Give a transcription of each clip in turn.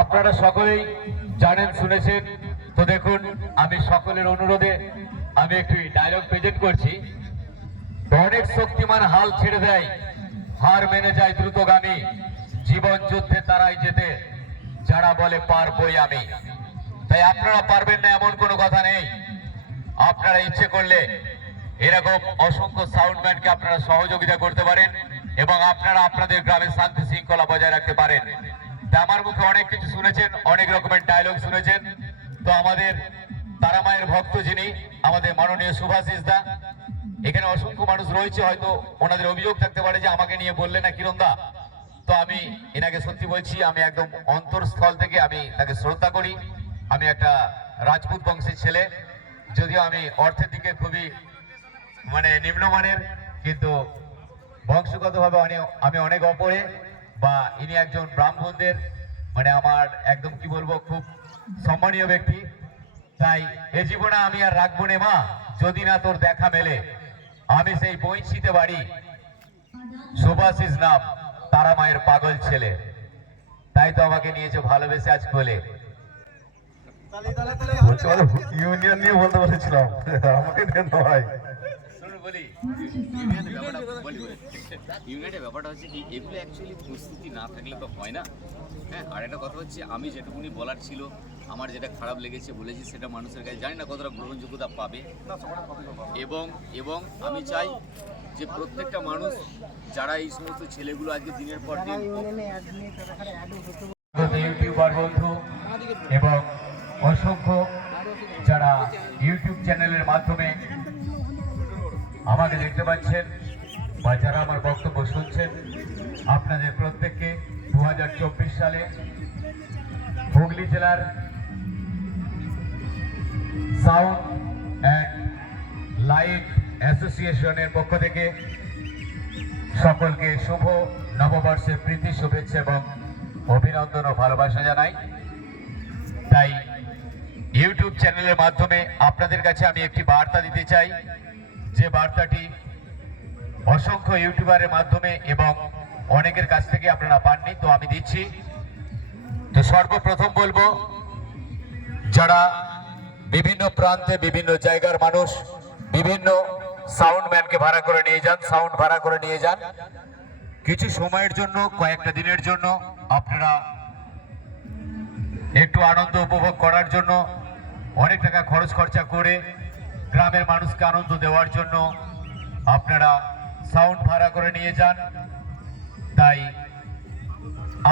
আপনারা সকলেই জানেন, শুনেছেন। তো দেখুন, আমি সকলের অনুরোধে আমি একটি ডায়লগ প্রেজেন্ট করছি। অনেক শক্তিমান হাল ছেড়ে দেয়, হার মেনে যায় দ্রুতগামী। জীবন যুদ্ধে তারাই যেতে যারা বলে পারবই আমি। তাই আপনারা পারবেন না, এমন কোনো কথা নেই। আপনারা ইচ্ছে করলে এরকম অসংখ্য সাউন্ডম্যানকে আপনারা সহযোগিতা করতে পারেন এবং আপনারা আপনাদের গ্রামে শান্তি শৃঙ্খলা বজায় রাখতে পারেন। আমার মুখে অনেক কিছু শুনেছেন, অনেক রকমের ডায়লগ শুনেছেন। তো আমাদের তারামায়ের ভক্ত যিনি, আমাদের মাননীয় সুভাষিস দা, এখানে অসংখ্য মানুষ রয়েছে, হয়তো ওনাদের অভিযোগ থাকতে পারে যে আমাকে নিয়ে বললে না কিরণ দা। তো আমি এনাকে সত্যি বলছি, আমি একদম অন্তরস্থল থেকে আমি তাকে শ্রদ্ধা করি। আমি একটা রাজপুত বংশের ছেলে, যদিও আমি অর্থের দিকে খুবই মানে নিম্নমানের, কিন্তু বংশগতভাবে অনেক আমি অনেক অপরে। বা ইনি একজন ব্রাহ্মণদের মানে আমার একদম কি বলব খুব সম্মানীয় ব্যক্তি। তাই এ জীবনে আমি আর রাখব নে মা যদি না তোর দেখা মেলে। আমি সেই বইছিতে বাড়ি। সুভাষিস নাম তারা মায়ের পাগল ছেলে। তাই তো আমাকে নিয়েছে ভালোবেসে আজ কোলে। ইউনিয়ন নিয়ে বলতে বলেছিলাম? আমাকে বলি। ব্যাপারটা বলি। বলি। ইউনাইটেড ব্যাপারটা হচ্ছে কি এগুলো অ্যাকচুয়ালি প্রস্তুতি না থাকলে তো হয় না। হ্যাঁ আর একটা কথা হচ্ছে আমি যেটুকুনি বলার ছিল আমার যেটা খারাপ লেগেছে বলেছি সেটা মানুষের কাছে জানি না কতটা গ্রহণযোগ্যতা পাবে। এবং এবং আমি চাই যে প্রত্যেকটা মানুষ যারা এই সমস্ত ছেলেগুলো আজকে দিনের পর দিন ইউটিউবার বন্ধু এবং অসংখ্য যারা ইউটিউব চ্যানেলের মাধ্যমে আমাকে দেখতে পাচ্ছেন বা যারা আমার বক্তব্য শুনছেন, আপনাদের প্রত্যেককে দু হাজার চব্বিশ সালে হুগলি জেলার সাউন্ড অ্যান্ড লাইট অ্যাসোসিয়েশনের পক্ষ থেকে সকলকে শুভ নববর্ষের প্রীতি, শুভেচ্ছা এবং অভিনন্দন ও ভালোবাসা জানাই। তাই ইউটিউব চ্যানেলের মাধ্যমে আপনাদের কাছে আমি একটি বার্তা দিতে চাই। যে বার্তাটি অসংখ্য ইউটিউবারের মাধ্যমে এবং অনেকের কাছ থেকে আপনারা পাননি, তো আমি দিচ্ছি। তো সর্বপ্রথম বলব, যারা বিভিন্ন প্রান্তে, বিভিন্ন জায়গার মানুষ, বিভিন্ন সাউন্ড ম্যানকে ভাড়া করে নিয়ে যান, সাউন্ড ভাড়া করে নিয়ে যান, কিছু সময়ের জন্য, কয়েকটা দিনের জন্য আপনারা একটু আনন্দ উপভোগ করার জন্য অনেক টাকা খরচ খরচা করে গ্রামের মানুষকে আনন্দ দেওয়ার জন্য আপনারা সাউন্ড ভাড়া করে নিয়ে যান। তাই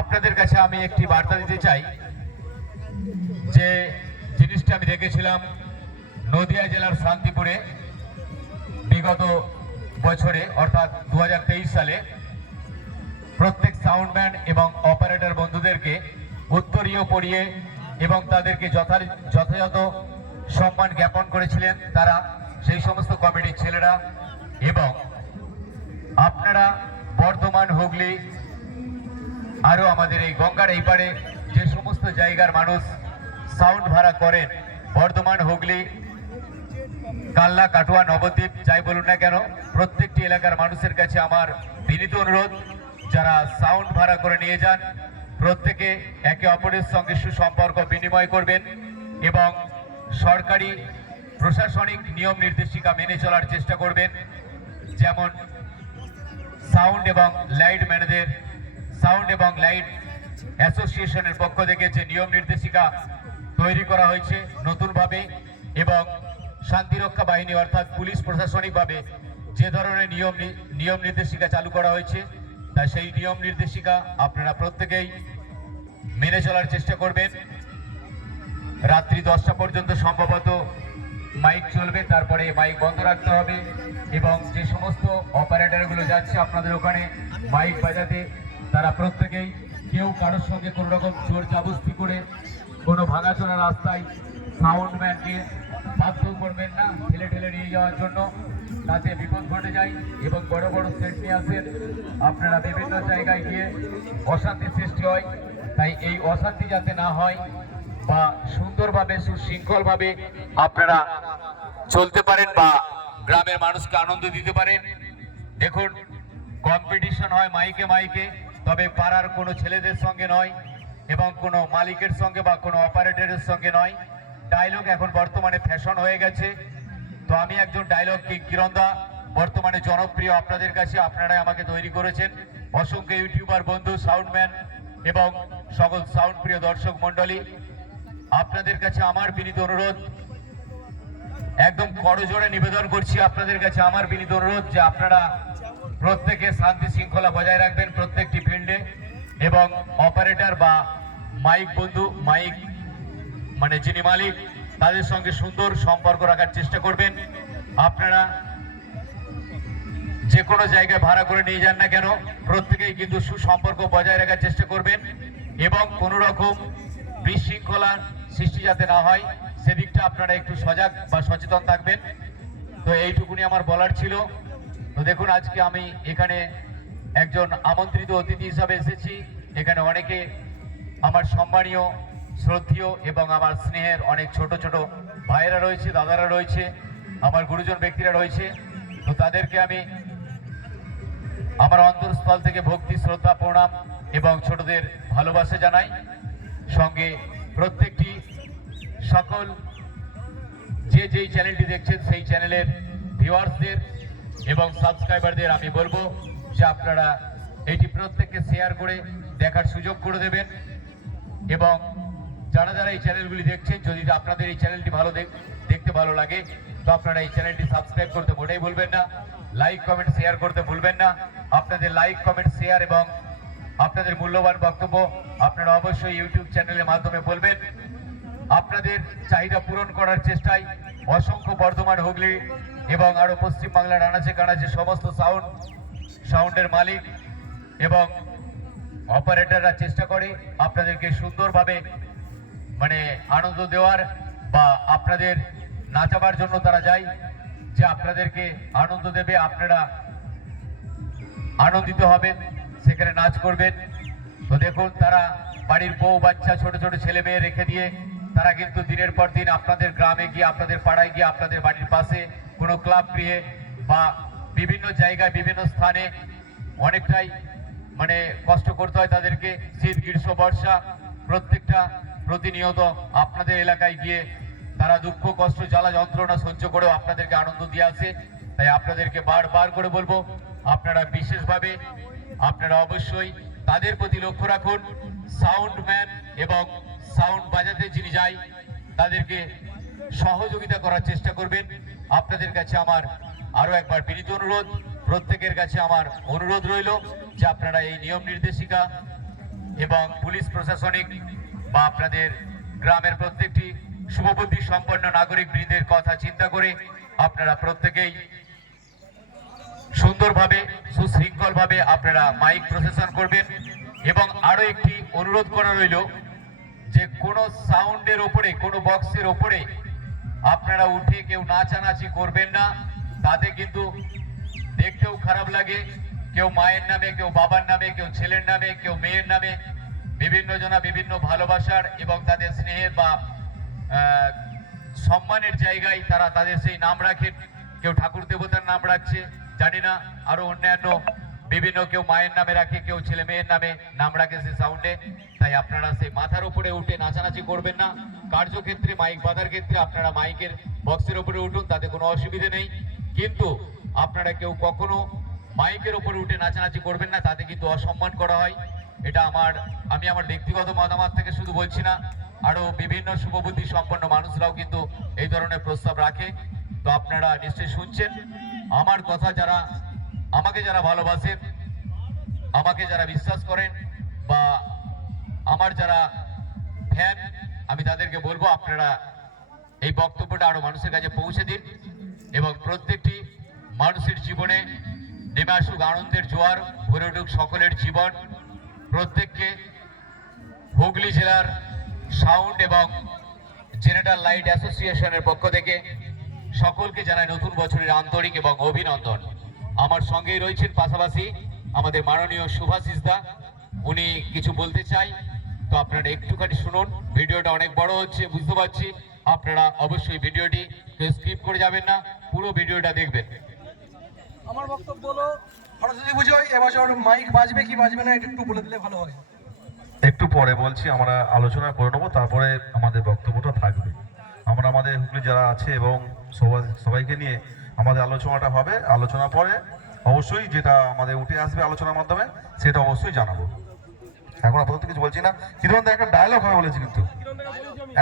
আপনাদের কাছে আমি একটি বার্তা দিতে চাই যে জিনিসটা আমি দেখেছিলাম নদিয়া জেলার শান্তিপুরে বিগত বছরে, অর্থাৎ দু হাজার তেইশ সালে, প্রত্যেক সাউন্ডম্যান এবং অপারেটর বন্ধুদেরকে উত্তরীয় পড়িয়ে এবং তাদেরকে যথাযথ সম্মান জ্ঞাপন করেছিলেন তারা, সেই সমস্ত কমিটির ছেলেরা এবং আপনারা, বর্ধমান, হুগলি আরও আমাদের এই গঙ্গার এই পারে যে সমস্ত জায়গার মানুষ সাউন্ড ভাড়া করেন, বর্ধমান, হুগলি কাল্লা কাটুয়া, নবদ্বীপ, যাই বলুন না কেন, প্রত্যেকটি এলাকার মানুষের কাছে আমার বিনীত অনুরোধ, যারা সাউন্ড ভাড়া করে নিয়ে যান, প্রত্যেকে একে অপরের সঙ্গে সুসম্পর্ক বিনিময় করবেন এবং সরকারি প্রশাসনিক নিয়ম নির্দেশিকা মেনে চলার চেষ্টা করবেন। যেমন সাউন্ড এবং লাইট ম্যানেদের সাউন্ড এবং লাইট অ্যাসোসিয়েশনের পক্ষ থেকে যে নিয়ম নির্দেশিকা তৈরি করা হয়েছে নতুনভাবে এবং শান্তিরক্ষা বাহিনী অর্থাৎ পুলিশ প্রশাসনিকভাবে যে ধরনের নিয়ম নিয়ম নির্দেশিকা চালু করা হয়েছে, তা সেই নিয়ম নির্দেশিকা আপনারা প্রত্যেকেই মেনে চলার চেষ্টা করবেন। রাত্রি দশটা পর্যন্ত সম্ভবত মাইক চলবে, তারপরে মাইক বন্ধ রাখতে হবে এবং যে সমস্ত অপারেটরগুলো যাচ্ছে আপনাদের ওখানে মাইক বাজাতে, তারা প্রত্যেকেই কেউ কারোর সঙ্গে কোনো রকম জোর জাবস্তি করে কোনো ভাঙাচোরা রাস্তায় সাউন্ডম্যানকে বাধ্য করবেন না ঠেলে ঠেলে নিয়ে যাওয়ার জন্য। তাতে বিপদ ঘটে যায় এবং বড় বড় সেট নিয়ে আসেন। আপনারা বিভিন্ন জায়গায় গিয়ে অশান্তি সৃষ্টি হয়। তাই এই অশান্তি যাতে না হয় বা সুন্দরভাবে, সুশৃঙ্খলভাবে আপনারা চলতে পারেন বা গ্রামের মানুষকে আনন্দ দিতে পারেন। দেখুন কম্পিটিশন হয় মাইকে মাইকে, তবে পাড়ার কোনো ছেলেদের সঙ্গে নয় এবং কোনো মালিকের সঙ্গে বা কোনো অপারেটরের সঙ্গে নয়। ডায়লগ এখন বর্তমানে ফ্যাশন হয়ে গেছে। তো আমি একজন ডায়লগ কিং কিরণদা। বর্তমানে জনপ্রিয় আপনাদের কাছে, আপনারাই আমাকে তৈরি করেছেন। অসংখ্য ইউটিউবার বন্ধু সাউন্ডম্যান এবং সকল সাউন্ড প্রিয় দর্শক মণ্ডলী। আপনাদের কাছে আমার বিনীত অনুরোধ, একদম করজোড়ে নিবেদন করছি আপনাদের কাছে আমার বিনীত অনুরোধ যে আপনারা প্রত্যেকে শান্তি শৃঙ্খলা বজায় রাখবেন প্রত্যেকটি ফিল্ডে এবং অপারেটর বা মাইক বন্ধু মাইক মানে যিনি মালিক, তাদের সঙ্গে সুন্দর সম্পর্ক রাখার চেষ্টা করবেন। আপনারা যে কোনো জায়গায় ভাড়া করে নিয়ে যান না কেন, প্রত্যেকেই কিন্তু সুসম্পর্ক বজায় রাখার চেষ্টা করবেন এবং কোনো রকম বিশৃঙ্খলা সৃষ্টি যাতে না হয়, সেদিকটা আপনারা একটু সজাগ বা সচেতন থাকবেন। তো এইটুকুনি আমার বলার ছিল। তো দেখুন, আজকে আমি এখানে একজন আমন্ত্রিত অতিথি হিসাবে এসেছি। এখানে অনেকে আমার সম্মানীয়, শ্রদ্ধীয় এবং আমার স্নেহের অনেক ছোট ছোট ভাইয়েরা রয়েছে, দাদারা রয়েছে, আমার গুরুজন ব্যক্তিরা রয়েছে। তো তাদেরকে আমি আমার অন্তরস্থল থেকে ভক্তি, শ্রদ্ধা, প্রণাম এবং ছোটদের ভালোবাসা জানাই। সঙ্গে প্রত্যেকটি সকল যে যেই চ্যানেলটি দেখছেন, সেই চ্যানেলের ভিউয়ার্সদের এবং সাবস্ক্রাইবারদের আমি বলব যে আপনারা এটি প্রত্যেককে শেয়ার করে দেখার সুযোগ করে দেবেন এবং যারা যারা এই চ্যানেলগুলি দেখছেন, যদি আপনাদের এই চ্যানেলটি ভালো দেখতে ভালো লাগে, তো আপনারা এই চ্যানেলটি সাবস্ক্রাইব করতে মোটেই ভুলবেন না লাইক কমেন্ট শেয়ার করতে ভুলবেন না। আপনাদের লাইক কমেন্ট শেয়ার এবং আপনাদের মূল্যবান বক্তব্য আপনারা অবশ্যই ইউটিউব চ্যানেলের মাধ্যমে বলবেন। আপনাদের চাহিদা পূরণ করার চেষ্টায় অসংখ্য বর্ধমান হুগলি এবং আরও পশ্চিম বাংলার আনাচে কানাচে সমস্ত সাউন্ড সাউন্ডের মালিক এবং অপারেটররা চেষ্টা করে আপনাদেরকে সুন্দরভাবে মানে আনন্দ দেওয়ার বা আপনাদের নাচাবার জন্য তারা যায়, যে আপনাদেরকে আনন্দ দেবে, আপনারা আনন্দিত হবেন, সেখানে নাচ করবেন। তো দেখুন, তারা বাড়ির বউ, বাচ্চা, ছোট ছোট ছেলে মেয়ে রেখে দিয়ে তারা কিন্তু দিনের পর দিন আপনাদের গ্রামে গিয়ে, আপনাদের পাড়ায় গিয়ে, আপনাদের বাড়ির পাশে কোনো ক্লাব গৃহে বা বিভিন্ন জায়গায়, বিভিন্ন স্থানে অনেকটাই মানে কষ্ট করতে হয় তাদেরকে। শীত, গ্রীষ্ম, বর্ষা প্রত্যেকটা প্রতিনিয়ত আপনাদের এলাকায় গিয়ে তারা দুঃখ, কষ্ট, জ্বালা, যন্ত্রণা সহ্য করেও আপনাদেরকে আনন্দ দিয়ে আসে। তাই আপনাদেরকে বারবার করে বলব, আপনারা বিশেষভাবে আপনারা অবশ্যই তাদের প্রতি লক্ষ্য রাখুন। সাউন্ডম্যান এবং সাউন্ড বাজাতে যিনি যায় তাদেরকে সহযোগিতা করার চেষ্টা করবেন। আপনাদের কাছে আমার আরও একবার বিনীত অনুরোধ, প্রত্যেকের কাছে আমার অনুরোধ রইল যে আপনারা এই নিয়ম নির্দেশিকা এবং পুলিশ প্রশাসনিক বা আপনাদের গ্রামের প্রত্যেকটি শুভবুদ্ধি সম্পন্ন নাগরিক বৃন্দের কথা চিন্তা করে আপনারা প্রত্যেকেই সুন্দরভাবে, সুশৃঙ্খলভাবে আপনারা মাইক প্রসেসন করবেন। এবং আরও একটি অনুরোধ করা রইল যে কোনো সাউন্ডের ওপরে, কোনো বক্সের ওপরে আপনারা উঠে কেউ নাচানাচি করবেন না। তাতে কিন্তু দেখতেও খারাপ লাগে। কেউ মায়ের নামে, কেউ বাবার নামে, কেউ ছেলের নামে, কেউ মেয়ের নামে বিভিন্ন জনা বিভিন্ন ভালোবাসার এবং তাদের স্নেহের বা সম্মানের জায়গায় তারা তাদের সেই নাম রাখেন। কেউ ঠাকুর দেবতার নাম রাখছে, জানি না। আরও অন্যান্য বিভিন্ন কেউ মায়ের নামে রাখে, কেউ ছেলে মেয়ের নামে নাম রাখে সেই সাউন্ডে তাই আপনারা সেই মাথার উপরে উঠে নাচানাচি করবেন না। কার্যক্ষেত্রে, মাইক বাঁধার ক্ষেত্রে আপনারা মাইকের বক্সের উপরে উঠুন, তাতে কোনো অসুবিধে নেই। কিন্তু আপনারা কেউ কখনো মাইকের উপরে উঠে নাচানাচি করবেন না, তাতে কিন্তু অসম্মান করা হয়। এটা আমার, আমি আমার ব্যক্তিগত মতামত থেকে শুধু বলছি না, আরও বিভিন্ন শুভবুদ্ধি সম্পন্ন মানুষরাও কিন্তু এই ধরনের প্রস্তাব রাখে। তো আপনারা নিশ্চয়ই শুনছেন। আমার কথা যারা আমাকে যারা ভালোবাসেন, আমাকে যারা বিশ্বাস করেন বা আমার যারা ফ্যান আমি তাদেরকে বলব আপনারা এই বক্তব্যটা আরও মানুষের কাছে পৌঁছে দিন এবং প্রত্যেকটি মানুষের জীবনে নেমে আসুক আনন্দের জোয়ার, ভরে উঠুক সকলের জীবন। প্রত্যেককে হুগলি জেলার সাউন্ড এবং জেনারেটার লাইট অ্যাসোসিয়েশনের পক্ষ থেকে সকলকে জানায় নতুন বছরের আন্তরিক এবং অভিনন্দন। আমার সঙ্গেই রয়েছেন পাশাপাশি আমাদের মাননীয় সুভাষিস দা উনি কিছু বলতে চাই তো আপনারা একটুখানি শুনুন। ভিডিওটা অনেক বড় হচ্ছে বুঝতে পারছি। আপনারা অবশ্যই ভিডিওটি স্কিপ করে যাবেন না পুরো ভিডিওটা দেখবেন। আমার বক্তব্য হলো সরস্বতী পুজোয় এবছর মাইক বাজবে কি বাজবে না একটু বলে দিলে ভালো হয়। একটু পরে বলছি আমরা আলোচনা করে নেব তারপরে আমাদের বক্তব্যটা থাকবে। আমরা আমাদের হুগলি যারা আছে এবং সবাই সবাইকে নিয়ে আমাদের আলোচনাটা হবে আলোচনা পরে অবশ্যই যেটা আমাদের উঠে আসবে আলোচনার মাধ্যমে সেটা অবশ্যই জানাব। এখন আপাতত কিছু বলছি না। কিরণ একটা ডায়লগ হবে বলেছি কিন্তু।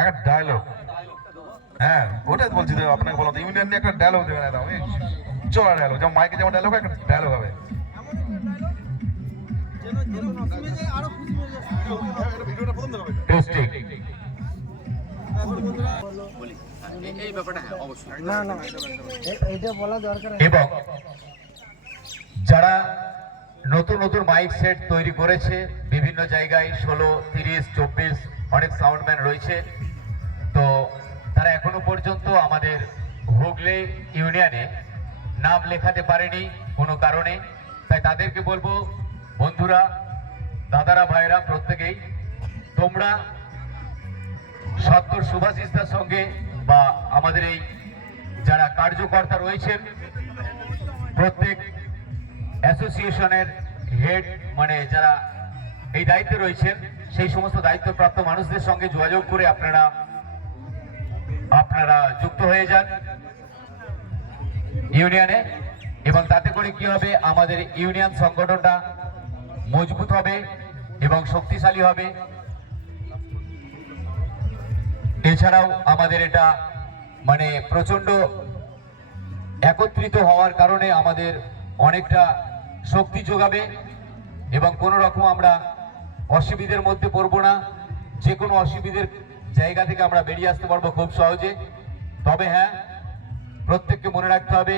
একটা ডায়লগ হ্যাঁ ওটাই বলছি তো আপনাকে বলো ইউনিয়ন নিয়ে একটা ডায়লগ দেবেন একদম এই চলা ডায়লগ যেমন মাইকে যেমন ডায়লগ একটা ডায়লগ হবে। টেস্টিং বলি হ্যাঁ, এই- এই ব্যাপারটা হ্যাঁ অবশ্যই। না না এ- বলা দরকার এবং যারা নতুন নতুন মাইক সেট তৈরি করেছে বিভিন্ন জায়গায় ষোলো তিরিশ চব্বিশ অনেক সাউন্ডম্যান রয়েছে। তো তারা এখনও পর্যন্ত আমাদের হুগলি ইউনিয়নে নাম লেখাতে পারেনি কোনো কারণে। তাই তাদেরকে বলব বন্ধুরা দাদারা ভাইরা প্রত্যেকেই তোমরা সত্তর সুভাষিসদার সঙ্গে বা আমাদের এই যারা কার্যকর্তা রয়েছেন, প্রত্যেক অ্যাসোসিয়েশনের হেড মানে যারা এই দায়িত্বে রয়েছেন, সেই সমস্ত দায়িত্বপ্রাপ্ত মানুষদের সঙ্গে যোগাযোগ করে আপনারা আপনারা যুক্ত হয়ে যান ইউনিয়নে, এবং তাতে করে কি হবে, আমাদের ইউনিয়ন সংগঠনটা মজবুত হবে এবং শক্তিশালী হবে। এছাড়াও আমাদের এটা মানে প্রচণ্ড একত্রিত হওয়ার কারণে আমাদের অনেকটা শক্তি যোগাবে এবং কোনো রকম আমরা অসুবিধের মধ্যে পড়ব না। যে কোনো অসুবিধের জায়গা থেকে আমরা বেরিয়ে আসতে পারব খুব সহজে। তবে হ্যাঁ প্রত্যেককে মনে রাখতে হবে,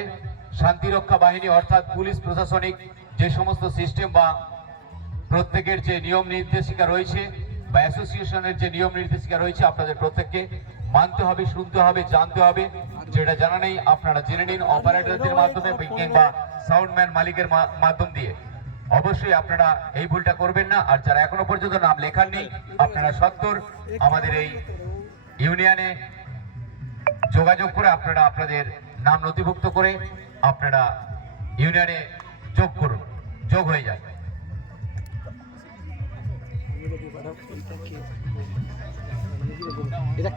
শান্তিরক্ষা বাহিনী অর্থাৎ পুলিশ প্রশাসনিক যে সমস্ত সিস্টেম বা প্রত্যেকের যে নিয়ম নির্দেশিকা রয়েছে বা অ্যাসোসিয়েশনের যে নিয়ম নির্দেশিকা রয়েছে আপনাদের প্রত্যেককে মানতে হবে, শুনতে হবে, জানতে হবে। যেটা জানা নেই, আপনারা জেনে নিন অপারেটরদের মাধ্যমে কিংবা সাউন্ডম্যান মালিকের মাধ্যম দিয়ে। অবশ্যই আপনারা এই ভুলটা করবেন না, আর যারা এখনও পর্যন্ত নাম লেখার নেই, আপনারা সত্তর আমাদের এই ইউনিয়নে যোগাযোগ করে আপনারা আপনাদের নাম নথিভুক্ত করে আপনারা ইউনিয়নে যোগ করুন। যোগ হয়ে যায় এটা